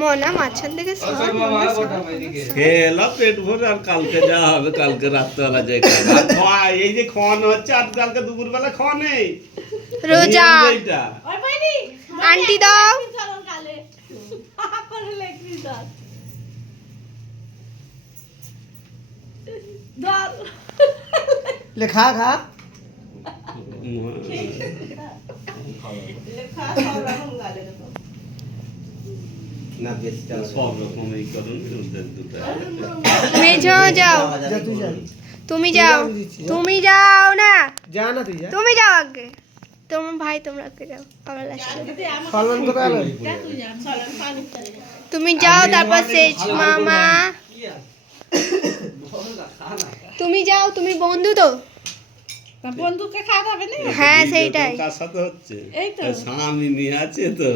মনা মাছন থেকে খেলা পেট ভরে আর কালকে যা হবে কালকে রাত্রেবেলা যাই এই যে খাওয়ানো হচ্ছে আর কালকে দুপুরবেলা খাওয়া নেই রোজা আন্টি দাও লেখা খা সব রকম এই করুন মেজো যাও তুমি যাও তুমি যাও না যা না তুই যা তুমি যাও আগে তোমার ভাই তোমরা আগে যাও আমরা লাস্টে ফলন কোথায় আলো তুমি যাও তারপর সেজ মামা তুমি যাও তুমি বন্ধু তো বন্ধুকে খাওয়া হবে না হ্যাঁ সেইটাই কার সাথে হচ্ছে এই তো স্বামী নিয়ে আছে তো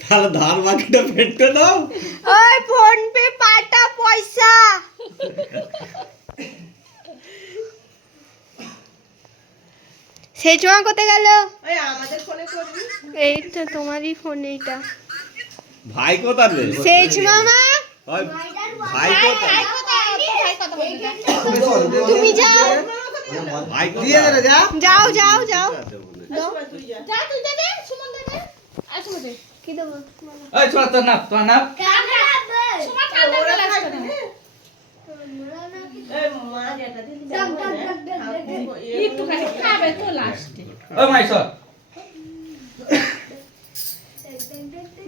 তাহলে ধার বাকিটা পেটে দাও ওই ফোন পে পাটা পয়সা সেই জমা কোথায় গেল ওই আমাদের ফোনে করবি এই তো তোমারই ফোন এইটা ভাই কোথায় রে সেজ মামা ওই ভাই কোথায় তুমি যাও ভাই দিয়ে দে রে যা যাও যাও যাও যা তুই যা দে সুমন দে দে আসো দে কি দেবো এই ছোড়া তোর নাপ সুমন ঠান্ডা গ্লাস করে এই মা যেটা দিদি একটু খালি খাবে তো লাস্টে ওই মাইসর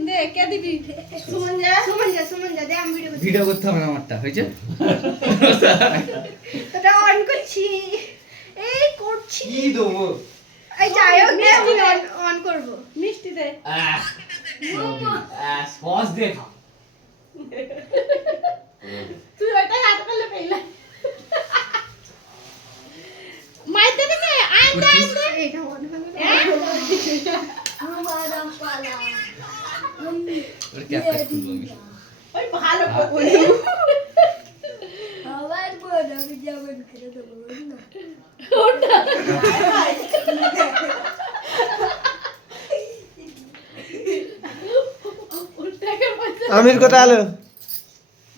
দে কে দিবি সুমন যা সুমন যা দে আমি ভিডিও করছি ভিডিও করতে হবে না আমারটা হয়েছে এটা অন করছি এই করছি কি দেবো এই যাই হোক দে আমি অন করব মিষ্টি দে সস দে খা তুই ওইটা হাত করলে পেইলা মাই দে দে আই দে এটা অন করব আমারা পালা ওর ক্যাপটা খুলবো আমি ওই ভালো করে আবার বড় আমি যাবেন করে দেবো না ওটা আমির কোথায় আলো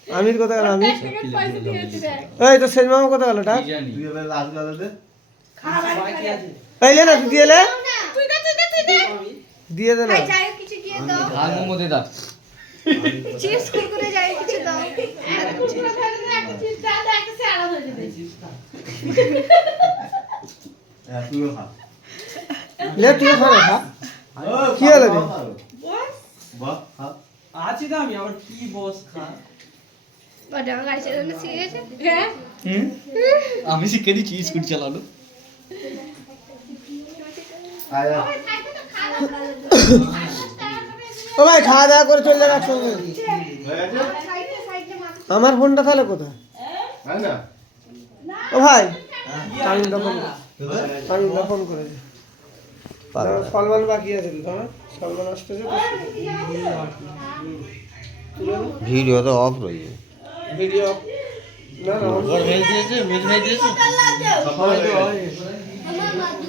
আমির কোথায় আলো আমির পয়সা দিয়েছি দেখ এই তো সেজ মামা কোথায় আলো ডাক কি জানি তুই এবার লাস্ট বেলা দে এই লে না তুই দিয়ে লে তুই দে দিয়ে দে না ভাই যাই হোক কিছু দিয়ে দাও আর মোমো দে দাও চিপস কুরকুরে যাই হোক কিছু দাও পুরো ফেলে দে একটা চিজ দে একটা স্যালাড হয়ে যাবে তুইও খা লে তুই খা না খা কি হলো রে বস বাহ খা আছি তো আমি আবার কি বস খা বড় গাড়ি চালানো শিখেছে হ্যাঁ আমি শিখে দিচ্ছি স্কুটি চালানো আয়া ও ভাই খাওয়া দাওয়া করে চলে যাবে একসঙ্গে হয়ে গেছে আমার ফোনটা তাহলে কোথায় হয় না ও ভাই টাইমটা ফোন করেছে সলমান বাকি আছে তো না সলমান আসতেছে ভিডিও তো অফ রয়েছে ভিডিও না না মেজ দিয়েছে সবাই তো হয়